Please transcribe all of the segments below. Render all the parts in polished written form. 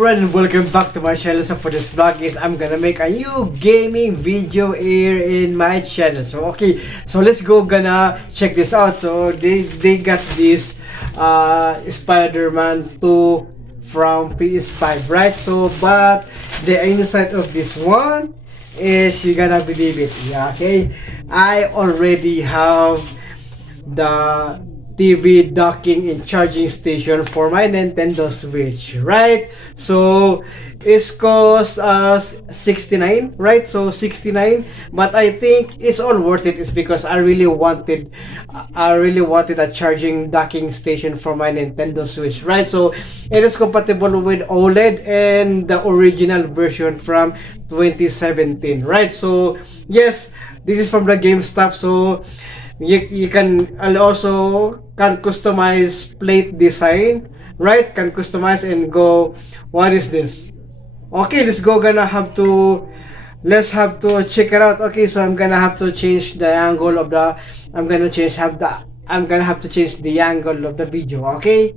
everyone and welcome back to my channel. So for this vlog is I'm gonna make a new gaming video here in my channel. So okay, so let's go gonna check this out. So they got this Spider-Man 2 from PS5, right? So but the inside of this one is, you're gonna believe it, yeah, okay, I already have the TV docking and charging station for my Nintendo Switch, right? So it's cost us 69, right? So 69, but I think it's all worth it. It's because I really wanted a charging docking station for my Nintendo Switch, right? So it is compatible with OLED and the original version from 2017, right? So yes, this is from the GameStop. So you can also can customize plate design, right? Can customize and go, what is this? Okay, let's have to check it out. Okay, so I'm gonna have to change the angle of the I'm gonna have to change the angle of the video. Okay,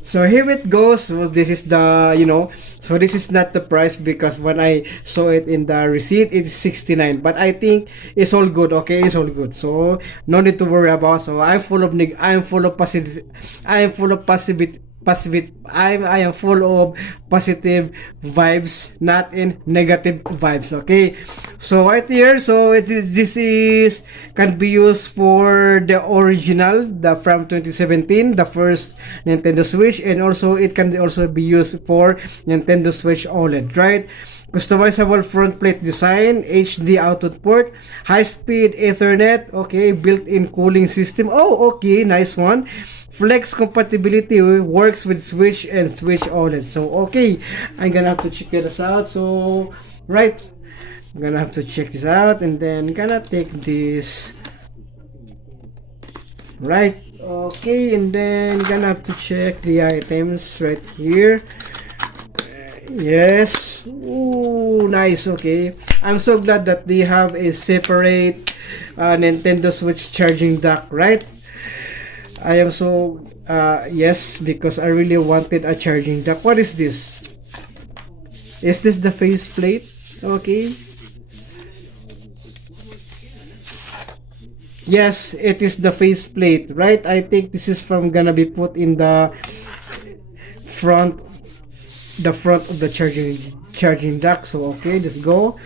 so here it goes. So this is the, so this is not the price, because when I saw it in the receipt, it's 69. But I think it's all good. Okay, it's all good. So no need to worry about. So I'm full of positive. I'm full of positive. I am full of positive vibes, not in negative vibes. Okay, so right here, so this is can be used for the original, the from 2017, the first Nintendo Switch, and also it can also be used for Nintendo Switch OLED, right? Customizable front plate design, HD output port, high speed Ethernet, okay, built-in cooling system. Oh, okay, nice one. Flex compatibility, works with Switch and Switch OLED. So okay, I'm gonna have to check this out. So right, I'm gonna have to check this out, and then gonna take this, right? Okay, and then gonna have to check the items right here. Yes. Ooh, nice. Okay, I'm so glad that they have a separate Nintendo Switch charging dock, right? I am so yes, because I really wanted a charging dock. What is this? Is this the faceplate? Okay. Yes, it is the faceplate, right? I think this is from gonna be put in front the front of the charging dock. So okay, let's go.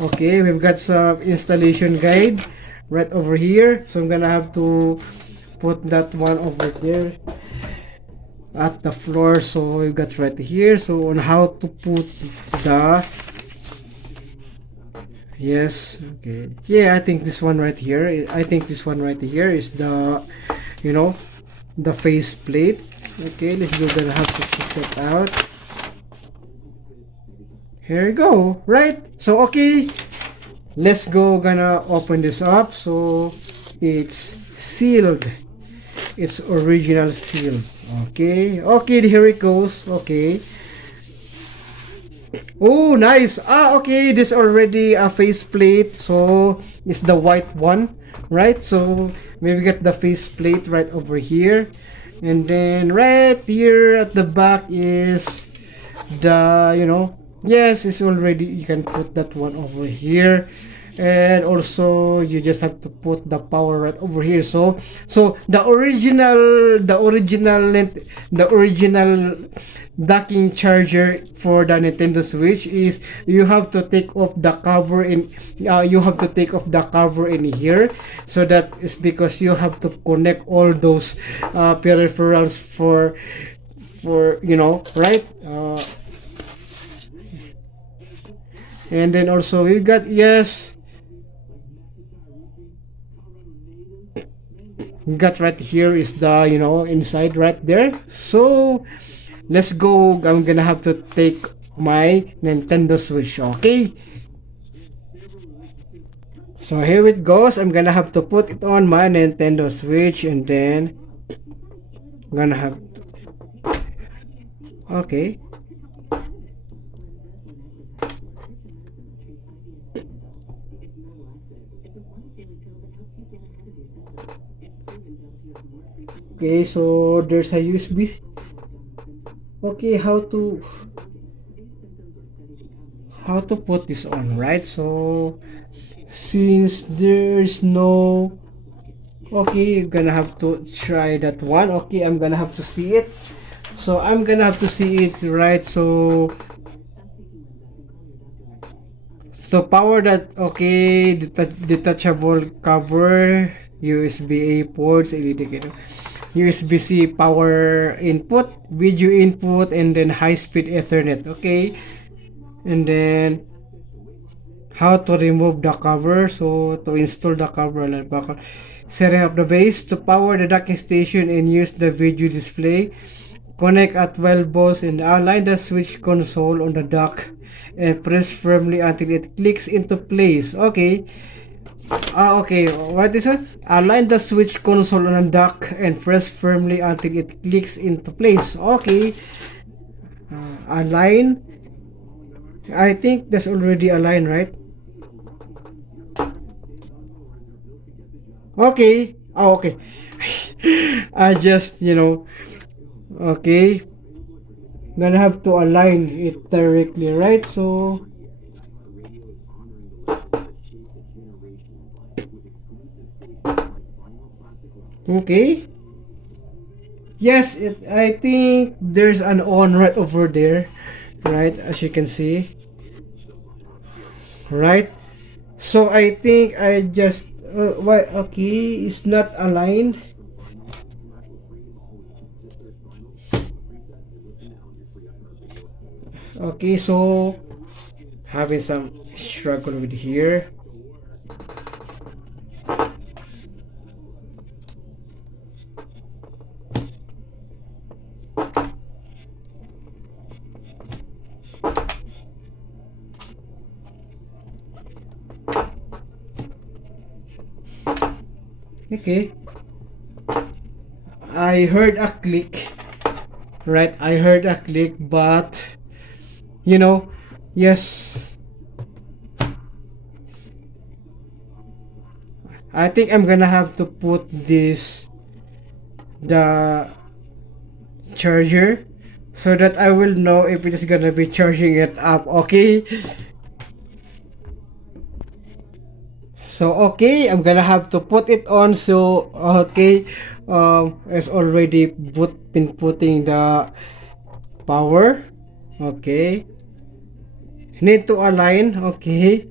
Okay, we've got some installation guide right over here. So I'm gonna have to put that one over there at the floor. So we got right here, so on how to put the, yes, okay, yeah, I think this one right here, is the, the face plate. Okay, let's go, gonna have to check that out. Here we go, right? So okay, let's go, gonna open this up. So it's sealed, it's original seal. Okay, here it goes. Okay, oh nice. Okay, this already a faceplate, so it's the white one, right? So maybe get the faceplate right over here, and then right here at the back is the, yes, it's already, you can put that one over here, and also you just have to put the power right over here. So the original docking charger for the Nintendo Switch is, you have to take off the cover in here. So that is because you have to connect all those peripherals for right. And then also we got, yes, we got right here is the, inside right there. So let's go, I'm gonna have to take my Nintendo Switch. Okay, so here it goes. I'm gonna have to put it on my Nintendo Switch, and then I'm gonna have to, okay, okay, so there's a USB. okay, how to put this on, right? So since there's no, okay, you're gonna have to try that one. Okay, I'm gonna have to see it. So I'm gonna have to see it, right? So power that, okay, detachable cover, USB A ports, LED, USB-C power input, video input, and then high-speed Ethernet. Okay, and then how to remove the cover. So to install the cover, setting up the base to power the docking station and use the video display. Connect at 12 volts and align the switch console on the dock and press firmly until it clicks into place. Okay. Okay. What is it? Align the switch console on the dock and press firmly until it clicks into place. Okay. Align. I think that's already aligned, right? Okay. Oh, okay. I just, okay. Gonna have to align it directly, right? So, okay. Yes, I think there's an on right over there, right? As you can see, right? So I think I just, why? Okay, it's not aligned. Okay, so having some struggle with here. Okay, I heard a click, right? I heard a click, but you know, yes, I think I'm gonna have to put the charger, so that I will know if it is gonna be charging it up. Okay, so okay, I'm gonna have to put it on. So okay, it's already been putting the power. Okay, need to align. Okay,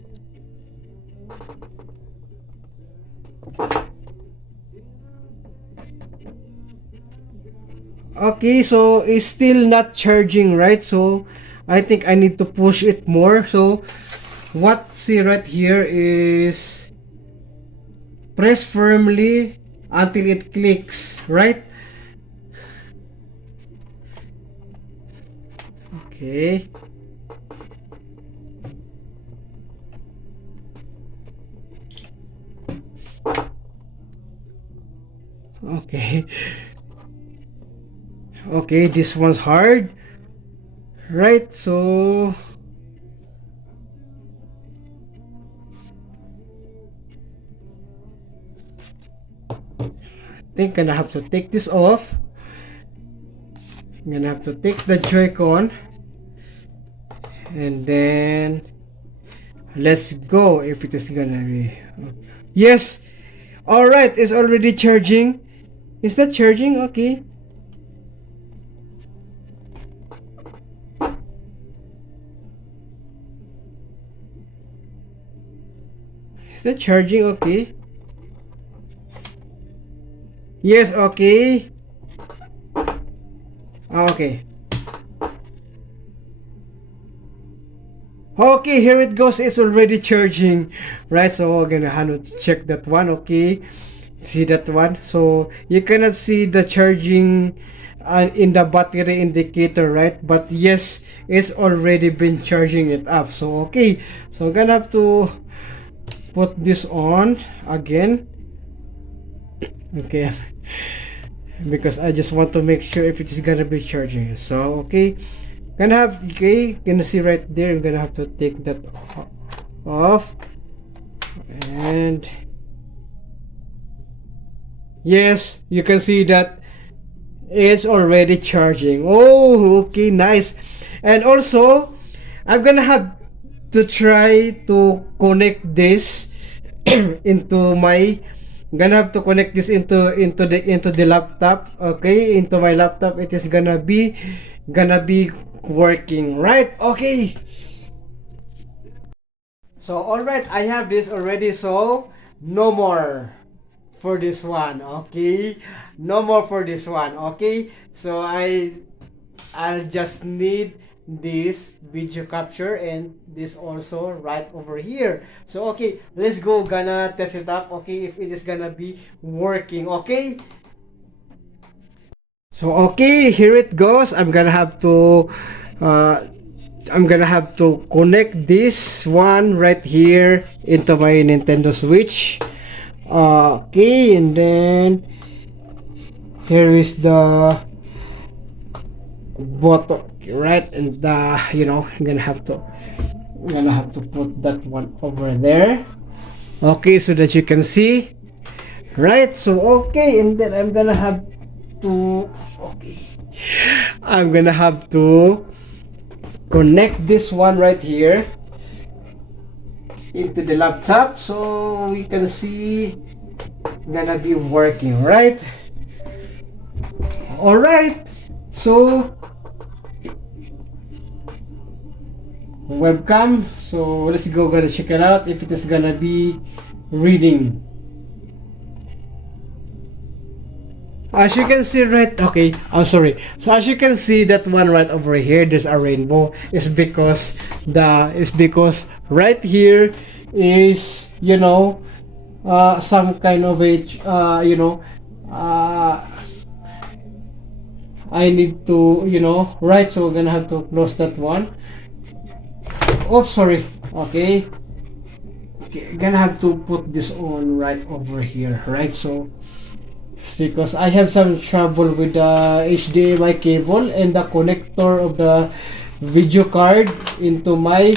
okay, so it's still not charging, right? So I think I need to push it more. So what see right here is press firmly until it clicks, right? Okay. Okay. Okay, this one's hard. Right, so I think I'm gonna have to take this off. I'm gonna have to take the Joy-Con and then let's go if it is gonna be. Yes. All right, it's already charging. Is that charging? Okay. Is that charging? Okay. Yes, okay. Okay. Okay, here it goes. It's already charging. Right, so we're gonna have to check that one. Okay. See that one? So you cannot see the charging in the battery indicator, right? But yes, it's already been charging it up. So okay. So I'm gonna have to put this on again. Okay. Because I just want to make sure if it is gonna be charging. So okay, gonna see right there. I'm gonna have to take that off, and yes, you can see that It's already charging. Oh, okay, nice. And also, I'm gonna have to try to connect this into my gonna have to connect this into the laptop. Okay, into my laptop. It is gonna be working, right? Okay. So all right, I have this already. So no more for this one. Okay, no more for this one. Okay, so I'll just need this video capture and this also right over here. So okay, let's go gonna test it up. Okay, if it is gonna be working. Okay. So okay, here it goes. Uh, I'm gonna have to connect this one right here into my Nintendo Switch. Okay, and then here is the button, right? And I'm gonna have to put that one over there. Okay, so that you can see, right? So okay, and then to okay, I'm gonna have to connect this one right here into the laptop so we can see gonna be working, right? All right, so webcam, so let's go gonna check it out if it is gonna be reading. As you can see, right? Okay, I'm sorry. So as you can see, that one right over here, there's a rainbow. It's because right here is some kind of a I need to right. So we're gonna have to close that one. Oh, sorry. Okay. Okay, gonna have to put this on right over here, right? So because I have some trouble with the HDMI cable and the connector of the video card into my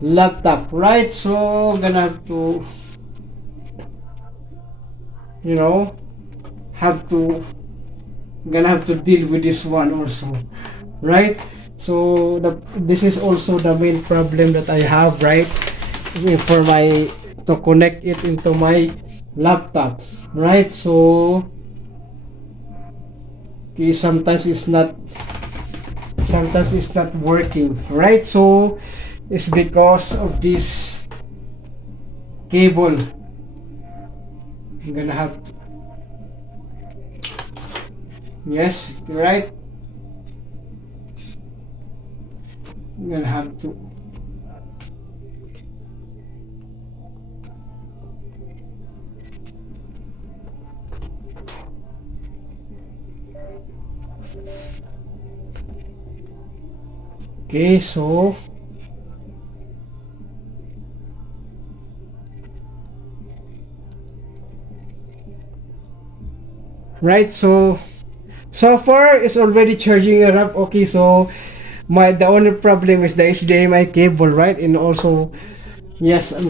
laptop, right? So gonna have to you know have to gonna have to deal with this one also, right? So this is also the main problem that I have, right? For my to connect it into my laptop, right? So okay, sometimes it's not working, right? So it's because of this cable. I'm gonna have to, yes, right? I'm gonna have to okay, so right, so far it's already charging it up. Okay, so the only problem is the HDMI cable, right? And also, yes, I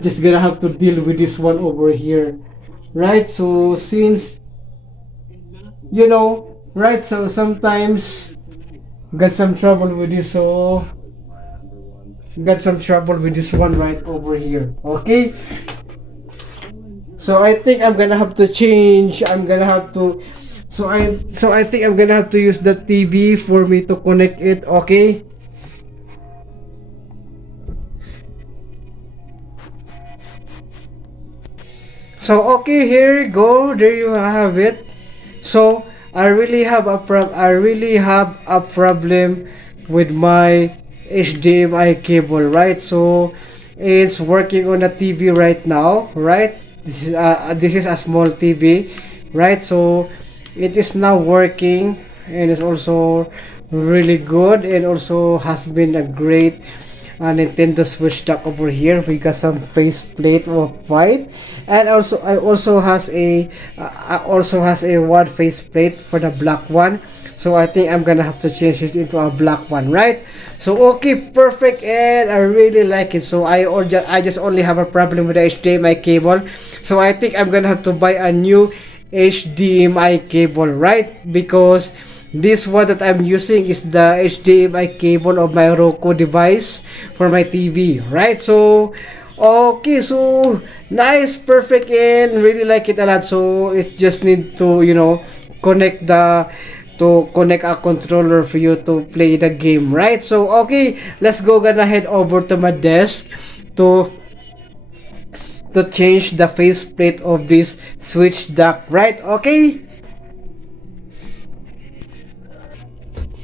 just gonna have to deal with this one over here, right? So since right, so sometimes got some trouble with this, so got some trouble with this one right over here. Okay, so I think I'm gonna have to change. I'm gonna have to. So I think I'm gonna have to use the TV for me to connect it. Okay. So okay, here you go. There you have it. So I really have a problem with my HDMI cable, right? So it's working on the TV right now, right? This is a small TV, right? So it is now working and it's also really good and also has been a great Nintendo Switch dock over here. We got some faceplate of white, and I also has a one faceplate for the black one. So I think I'm gonna have to change it into a black one, right? So okay, perfect, and I really like it. So I just only have a problem with the HDMI cable. So I think I'm gonna have to buy a new HDMI cable, right? Because this one that I'm using is the HDMI cable of my Roku device for my TV, right? So okay, so nice, perfect, and really like it a lot. So it just need to, connect the to connect a controller for you to play the game, right? So okay, let's go gonna head over to my desk to change the faceplate of this switch dock, right? Okay,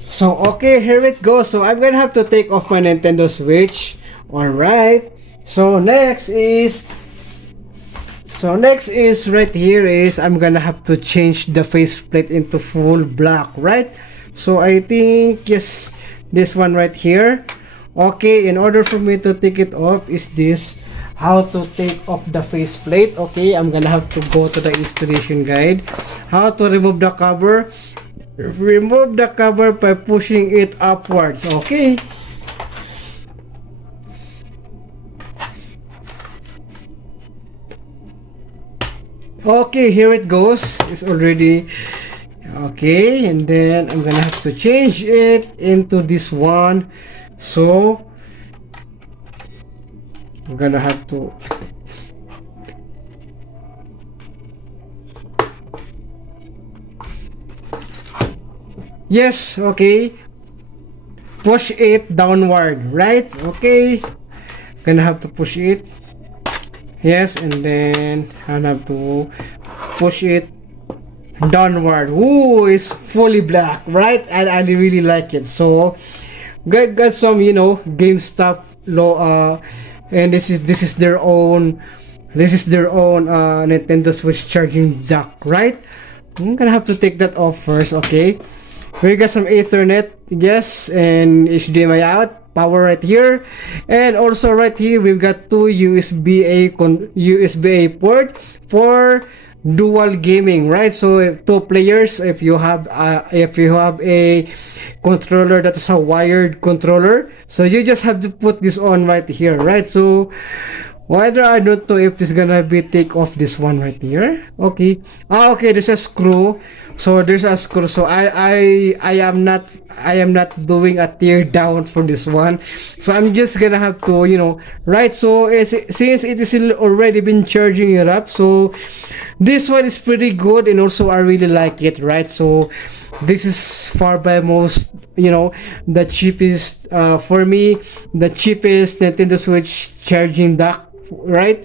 so okay, here it goes. So I'm gonna have to take off my Nintendo Switch. All right, so next is right here is I'm gonna have to change the faceplate into full black, right? So I think yes, this one right here. Okay, in order for me to take it off is this how to take off the faceplate. Okay, I'm gonna have to go to the installation guide. How to remove the cover. Remove the cover by pushing it upwards. Okay. Okay, here it goes. It's already okay, and then I'm gonna have to change it into this one. So I'm gonna have to yes, okay, push it downward, right? Okay, gonna have to push it. Yes, and then I have to push it downward. Ooh, it's fully black, right? And I really like it. So got some, game stuff low and this is their own Nintendo Switch charging dock, right? I'm gonna have to take that off first. Okay, we got some Ethernet, yes, and HDMI out, power right here, and also right here we've got two USB-A port for dual gaming, right? So if two players, if you have a controller that is a wired controller, so you just have to put this on right here, right? So whether I don't know if this gonna be take off this one right here. Okay. Okay, there's a screw. So there's a screw. So I am not doing a tear down for this one. So I'm just gonna have to, right? So since it is already been charging it up, so this one is pretty good, and also I really like it, right? So this is far by most, the cheapest for me, the cheapest Nintendo Switch charging dock, right?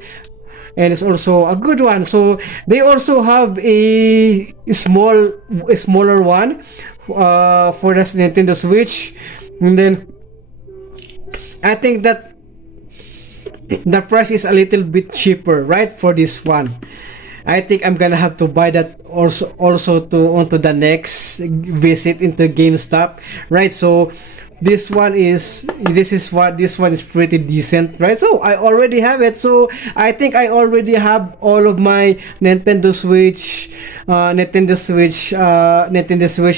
And it's also a good one. So they also have a smaller one for the Nintendo Switch, and then I think that the price is a little bit cheaper, right, for this one. I think I'm gonna have to buy that also to onto the next visit into GameStop, right? So this one is pretty decent, right? So I already have it. So I think I already have all of my Nintendo Switch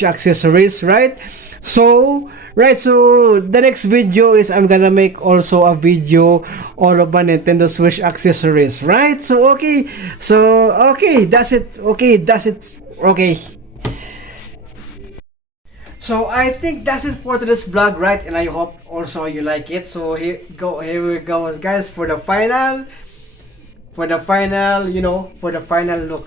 accessories, right? So so the next video is I'm gonna make also a video all of my Nintendo Switch accessories, right? So okay, that's it. Okay, so I think that's it for today's vlog, right? And I hope also you like it. So here we go, guys, for the final look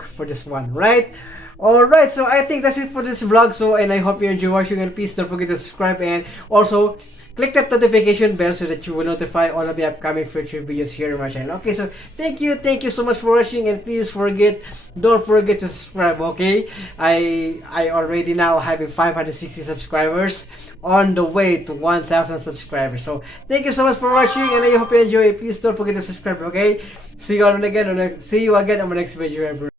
for this one, right? Alright, so I think that's it for this vlog. So, and I hope you enjoy watching, and please don't forget to subscribe and also click that notification bell so that you will notify all of the upcoming future videos here on my channel. Okay, so thank you so much for watching, and please don't forget to subscribe. Okay, I already now having 560 subscribers, on the way to 1,000 subscribers. So thank you so much for watching, and I hope you enjoy it. Please don't forget to subscribe. Okay, see you again on my next video ever.